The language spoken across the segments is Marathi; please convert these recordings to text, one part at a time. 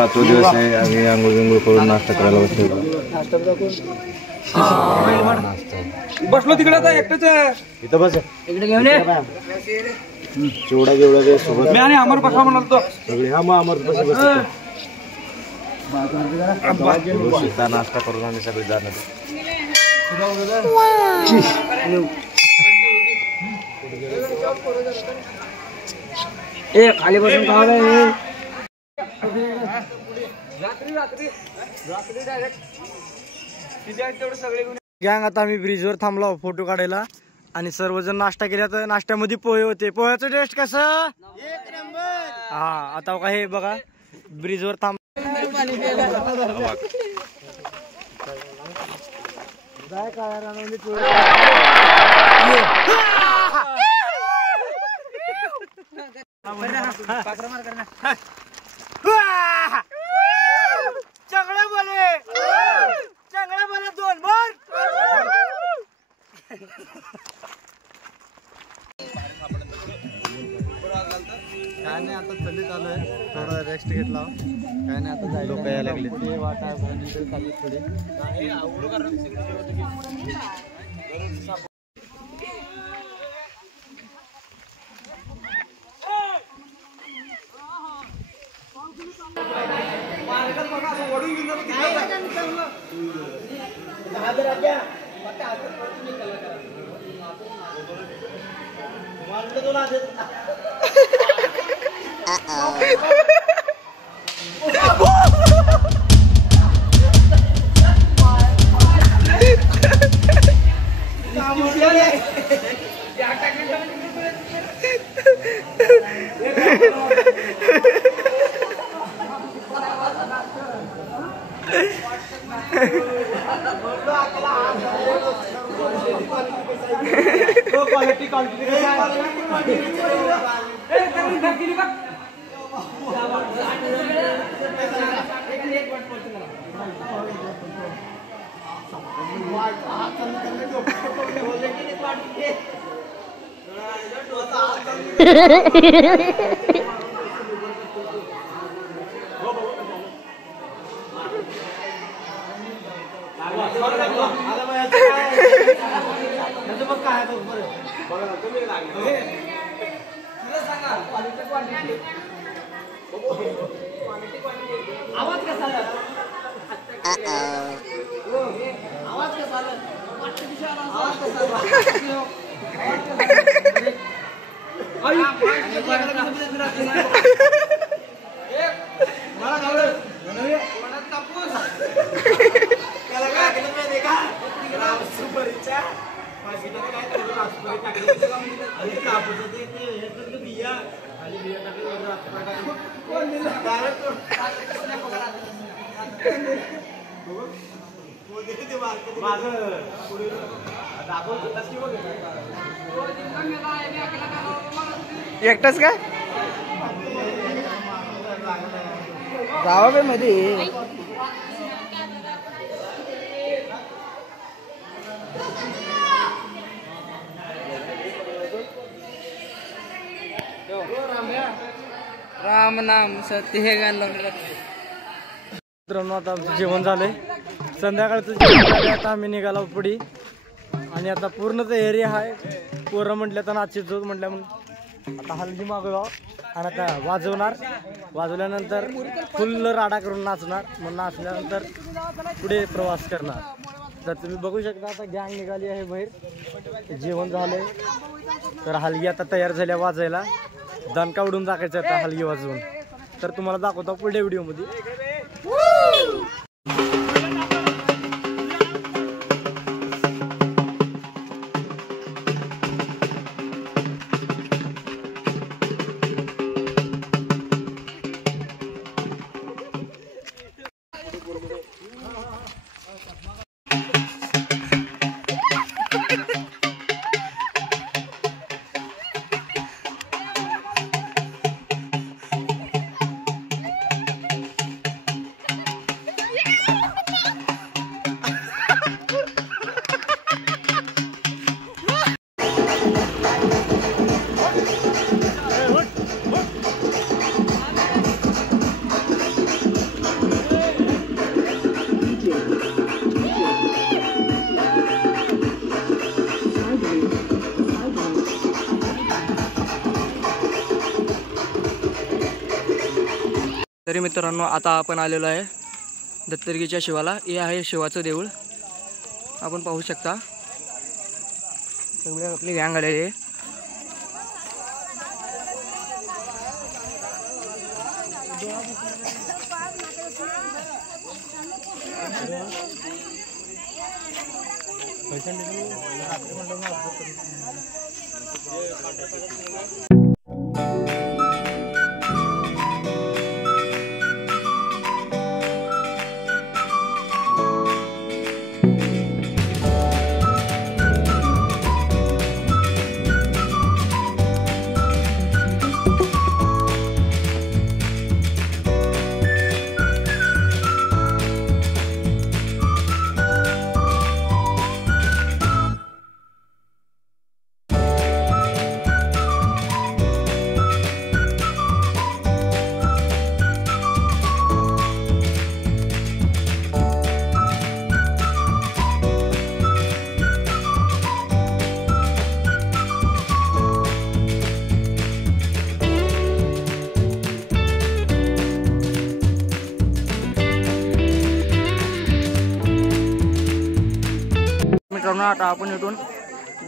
5वा दिवस आहे. आम्ही आंघोळ करून नाश्ता करायला बसलो तिकडे आता एकटेच इथं बस. इकडे घेऊन चिवडा जेवढा सोबत मी आणि अमर बसा म्हणाल सगळे. हा मग अमर नाश्ता करून आम्ही सगळे जाणार. खाली बसून गँग आता आम्ही ब्रिजवर थांबलो फोटो काढायला आणि सर्वजण नाश्ता केला. तर नाश्त्यामध्ये पोहे होते. पोह्याचं टेस्ट कसं? एक नंबर. हा आता का हे बघा ब्रिजवर थांब. चांगलं बोले 2 बोल. काय नाही आता चली चालू आहे. थोडा रेस्ट घेतला. काय नाही आता लोक यायला लागले. ते वाटा चालू थोडी. आवाज कसा एकटाच का जावा मध्ये राम नाम सत्य हे गाणं मित्रांनो. आता आमचं जेवण झालंय. संध्याकाळचं जेवण झालं. आता आम्ही निघालो पुढे आणि आता पूर्णच एरिया आहे. पोरं म्हटलं तर नाचीत जोत म्हटल्या म्हणून आता हलगी मागवा आणि आता वाजवल्यानंतर फुल राडा करून नाचणार. मग नाचल्यानंतर पुढे प्रवास करणार. तर तुम्ही बघू शकता आता गँग निघाली आहे बाहेर. जेवण झालंय तर हलगी आता तयार झाल्या वाजायला. दणका उडून टाकायचं आता हलगी वाजवून. तर तुम्हाला दाखवतो पुढे व्हिडिओमध्ये. तरी मित्रांनो आता आपण आलेलो आहे दत्तगिरीच्या शिवाला. हे आहे शिवाचं देऊळ. आपण पाहू शकता सगळे आपली गँग आलेली आहे. मित्रांनो आता आपण इथून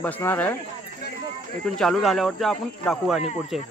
बसणार आहे. इथून चालू झाल्यावरती आपण दाखवू आणि पुढचे.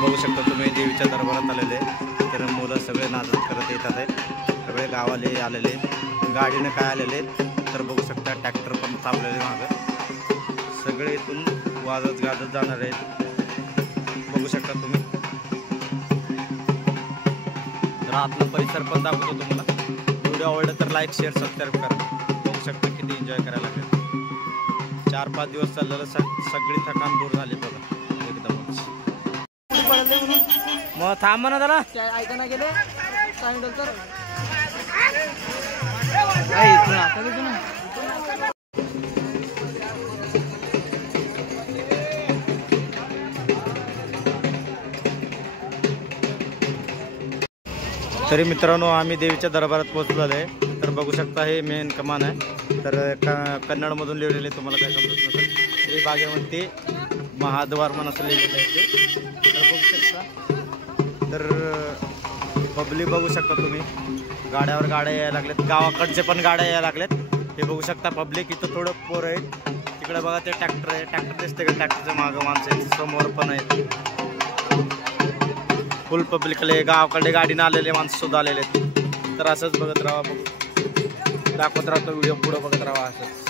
बघू शकता तुम्ही देवीच्या दरबारात आलेले. तर मुलं सगळे नाचत करत येतात आहे. सगळे गावाले आलेले, गाडीनं काय आलेले. तर बघू शकता ट्रॅक्टर पण थांबलेले मागं. सगळे इथून वाजत गाजत जाणार आहेत. बघू शकता तुम्ही. तर आतला परिसर पण दाखवतो तुम्हाला. व्हिडिओ आवडला तर लाईक शेअर सबस्क्राईब करा. बघू शकता किती एन्जॉय करायला लागेल. 4-5 दिवस चाललेलं सगळी थकान दूर झाली बघा एकदमच. मग थांब ना जरा ऐकायला गेले सांगितलं तर तरी मित्रांनो आम्ही देवीच्या दरबारात पोहोचलेलो आहे. तर बघू शकता हे मेन कमान आहे. तर कन्नडमधून लिहिलेले तुम्हाला काय समजत नसेल. हे बागेमध्ये महाद्वार म्हणून असं लिहिलेलं आहे ते. तर बघू शकता. तर पब्लिक बघू शकता तुम्ही. गाड्यावर गाड्या यायला लागल्यात. गावाकडचे पण गाड्या यायला लागल्यात. हे बघू शकता पब्लिक. इथं थोडं पोरं आहेत. तिकडे बघा ते ट्रॅक्टर आहे. ट्रॅक्टर दिसते का? ट्रॅक्टरच्या मागं माणसं आहेत. समोर पण आहेत. फुल पब्लिकले गावाकडे गाडीनं आलेले माणसं सुद्धा आलेले आहेत. तर असंच बघत राहा. दाखवत राहतो व्हिडिओ. पुढं बघत राहा असंच.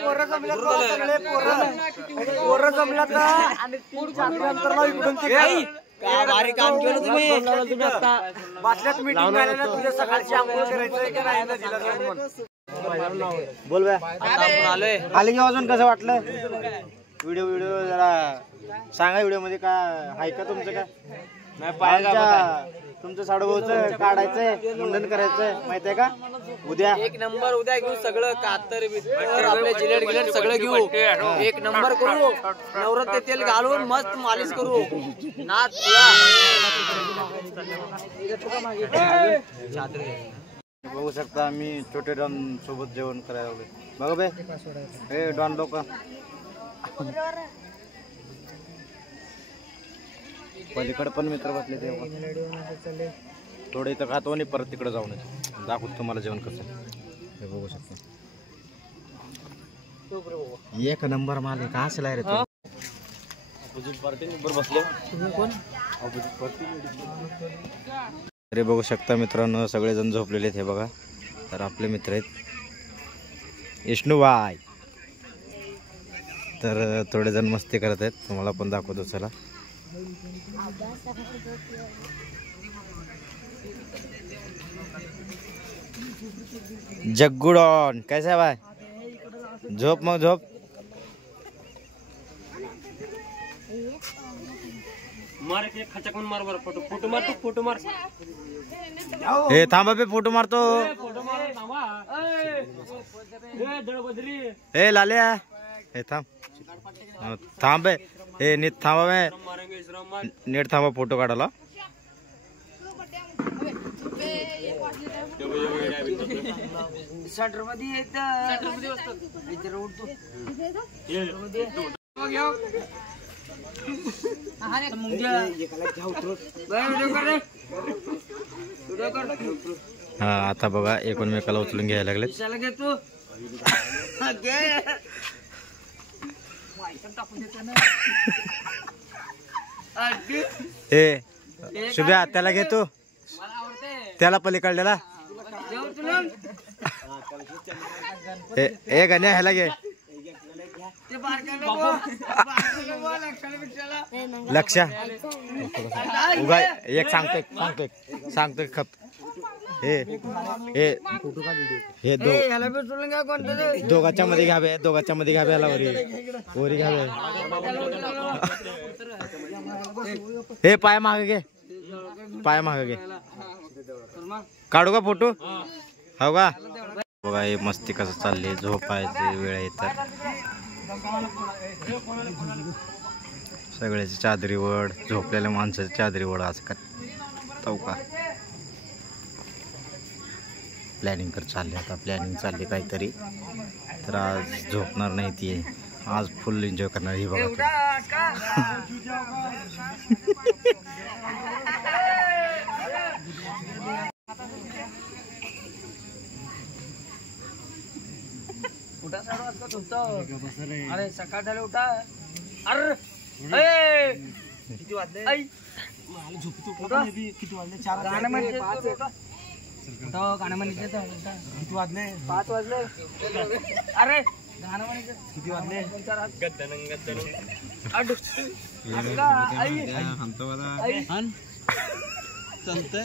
पोरं जमल्यात बघा सगळे पोरं जमल्यात आणि 3-4 नंतरला इकडून ते भारी काम केलं तुम्ही आता बसल्यात मीटिंग झालेल्या तुझ्या सकाळची आंघोळ करायचं की नाही ना दिला बोल बे आले अजून कसं वाटलं व्हिडिओ जरा सांगा व्हिडिओ मध्ये काय आहे का तुमचं काय नाही पाहिजे तुमचं साडूभाऊचं काढायचंय मुंडन करायचंय माहित आहे का उद्या 1 नंबर उद्या घेऊ सगळं कातर बितर आपले जिलेट गिलेट सगळं घेऊ 1 नंबर करू नवरत्न तेल घालून मस्त मालिश करू नाच बघू शकता आम्ही छोटे डॉन सोबत जेवण करायला लागलो बघा बे हे डॉन लोक पलीकडे पण मित्र बसले ते थोडं इथं खातो आणि परत तिकडे जाऊन दाखवतो तुम्हाला जेवण कसं हे बघू शकता 1 नंबर माल आहे का असला रे तो अपोजिट पार्टी बरोबर बसले तुम्ही कोण अपोजिट पार्टी अरे बघू शकता मित्रांनो सगळेजण झोपलेले आहेत हे बघा तर आपले मित्र आहेत विष्णुभाई तर थोडेजण मस्ती करत आहेत तुम्हाला पण दाखवतो चला जग्गू डॉन कैसा है भाई झोप मग झोप मार के खचक मार बर फोटो मार तू फोटो मार हे थांबा बे फोटो मारतो फोटो मार थांबा ए दळबद्री हे लाल्या हे थांब थांब बे हे नीट थांबा बे नीट थांबा फोटो काढायला शटर मध्ये इधर उडतो हा आता बघा एकमेकाला उचलून घ्यायला लागले हे शुभ्या त्याला घेतो त्याला पलीकडल्याला हे गण्या ह्याला घे लक्ष उगा एक सांगतोय खप हे हे हे दोघांच्या मध्ये घ्यावे ह्याला वरी घ्यावे हे पाय मागे घे काढू का फोटो हो का बघा हे मस्ती कसं चालली झोपायची वेळ आहे तर सगळ्याची चादरीवड झोपलेल्या माणसाची चादरीवड आज का का प्लॅनिंग कर चालली आता प्लॅनिंग चालली काहीतरी तर आज झोपणार नाही ती आज फुल एन्जॉय करणार ही बघा उठा 7 वाजता तुमचं अरे सकाळ झाले उठा अरे किती वाजले आई मला झोपतो किती वाजले 4 गाणं म्हणजे 5 तो गाणं म्हणजे किती वाजले 5 वाजले अरे गाणं म्हणजे किती वाजले गद्दन आई आई चलतंय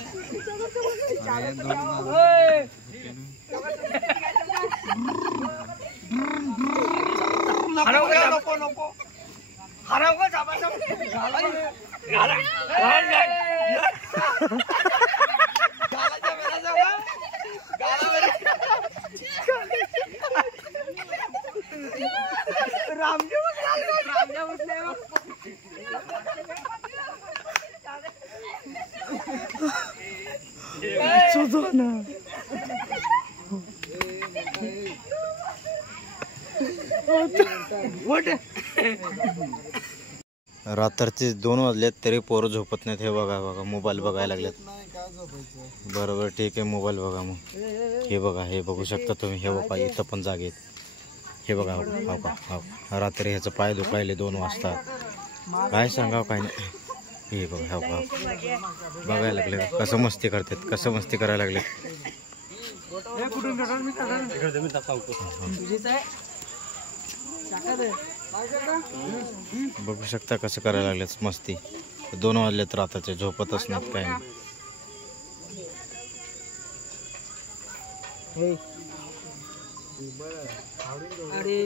रात्रीचे 2 वाजलेत तरी पोरं झोपत नाहीत हे बघा मोबाईल बघायला लागलेत बरोबर ठीक आहे मोबाईल बघा मग हे बघा हे बघू शकता तुम्ही हे बघा इथं पण जागेत हे बघा हो का रात्री ह्याचं पाय दुखायले 2 वाजता काय सांगावं काय नाही हे बघा हो का बघायला लागले कसं मस्ती करतात कसं मस्ती करायला लागले तुझीच आहे बघू शकता कसं करायला लागलेच मस्ती. 2 वाजले तर आताचे झोपतच नाहीत काय नाही. अरे